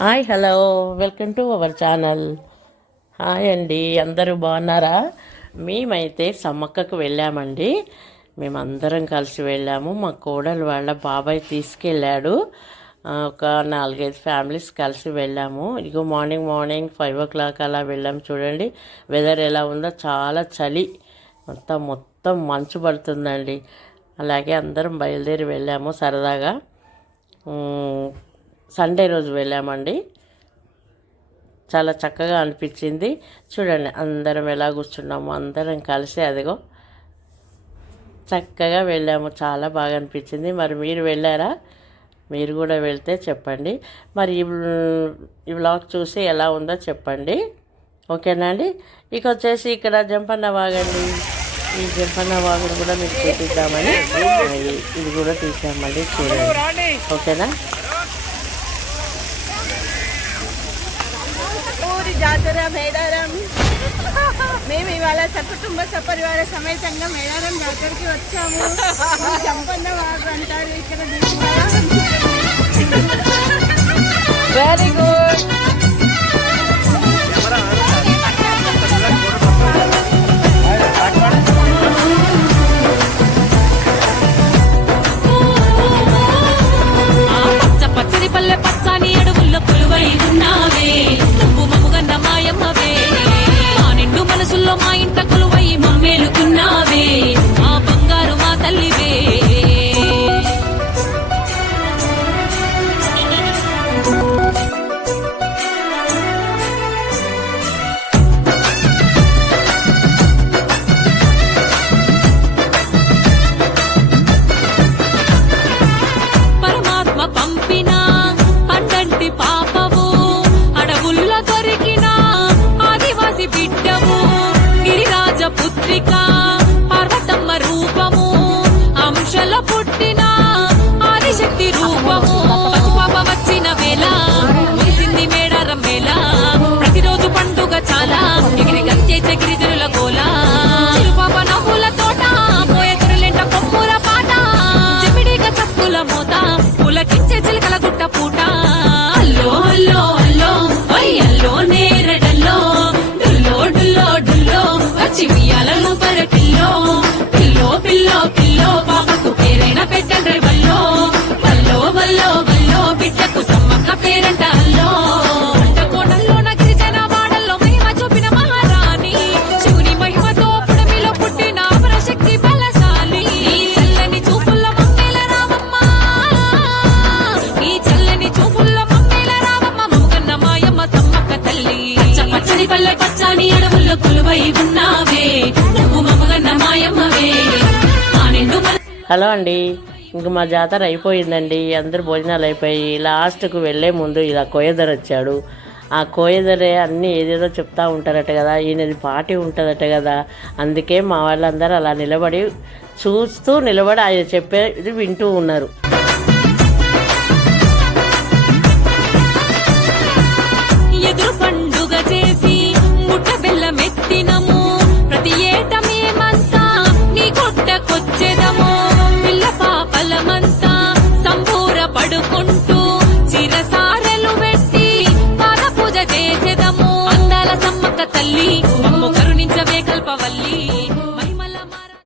Hi hello welcome to our channel. Hi అండి, అందరూ బాగున్నారా? మేమైతే సమ్మక్కకు వెళ్ళామండి. మేమందరం కలిసి వెళ్ళాము. మా కోడలు వాళ్ళ బాబాయ్ తీసుకెళ్ళాడు. ఒక 4-5 ఫ్యామిలీస్ కలిసి వెళ్ళాము. ఇదిగో మార్నింగ్ 5 o'clock అలా వెళ్ళాము. చూడండి వెదర్ ఎలా ఉందో, చాలా చలి, మొత్తం మంచు పడుతుందండి. అలాగే అందరం బయలుదేరి వెళ్ళాము సరదాగా. సండే రోజు వెళ్ళామండి. చాలా చక్కగా అనిపించింది. చూడండి అందరం ఎలా కూర్చున్నాము, అందరం కలిసి అదిగో చక్కగా వెళ్ళాము. చాలా బాగా అనిపించింది. మరి మీరు వెళ్ళారా? మీరు కూడా వెళ్తే చెప్పండి. మరి ఈ వ్లాగ్ చూసి ఎలా ఉందో చెప్పండి. ఓకేనా అండి? ఇక వచ్చేసి ఇక్కడ జంపన్న వాగండి. ఈ జంపన్న వాగును కూడా మీకు చూపిద్దామని ఇది కూడా తీసామండి. చూడండి, ఓకేనా? జాతర మేడారం. మేము ఇవాళ సకుటుంబ సపరివార సమేతంగా మేడారం జాతరకి వచ్చాము. సంపన్న వాగు అంటారు ఇక్కడ. Very good. పచ్చని పల్లె పచ్చని అడవుల్లో కొలువై ఉన్నావే, నువ్వు మముగన్న మాయమ్మవే. మా నిండు మనసుల్లో మా ఇంట కొలువై మమ్మేలుకున్నావే, మా బంగారు మా తల్లివే. పరమాత్మ పంపిన పండంటి పాపవు, అడవుల్లో దొరికిన ఆదివాసి బిడ్డవు, గిరిరాజ పుత్రిక పార్వతమ్మ రూపము, అంశలో పుట్టిన ఆదిశక్తి రూపము. పసిపాప వచ్చిన వేళ ముగిసింది మేడారం వేళ, ప్రతిరోజు పండుగ చాలా ఎగిరి గంతే చగిరిదురుల గోల. చిరుపాప నవ్వుల తోట పోయెదురులెంట కొమ్ముల పాట, చెమిడిక చప్పుల మోత పులకించే చిలకల గుట్ట పూట. అల్లో అల్లో అల్లో అయ్యల్లో నేరడల్లో, డుల్లో డుల్లో డుల్లో వచ్చి ఉయ్యాలలో పరటిల్లో. పిల్లో పిల్లో పిల్లో పాపకు పేరైన పెట్టండ్రి వల్లో, వల్లో వల్లో వల్లో బిడ్డకు సమ్మక్క పేరంట అల్లో. కోటల్లో గిరిజన వాడల్లో మహిమ చూపిన మహారాణి, శివుని మహిమతో పుడమిలో పుట్టిన అపరశక్తి బలశాలి. ఈ చల్లని చూపుల్లో మమ్మేల రావమ్మ, ఈ చల్లని చూపుల్లో మమ్మేల రావమ్మ, మముగన్న మాయమ్మ సమ్మక్క తల్లి. పచ్చని పల్లె పచ్చని అడవుల్లో కొలువై ఉన్నావే, నువ్వు మముగన్న మాయమ్మవే. మా నిండు హలో అండి, ఇంక మా జాతర అయిపోయిందండి. అందరు భోజనాలు అయిపోయి లాస్ట్కు వెళ్ళే ముందు ఇలా కోయదర వచ్చాడు. ఆ కోయదరే అన్నీ ఏదేదో చెప్తా ఉంటారట కదా, ఈయనది పార్టీ ఉంటుందట కదా. అందుకే మా వాళ్ళందరూ అలా నిలబడి ఆయన చెప్పేది వింటూ ఉన్నారు.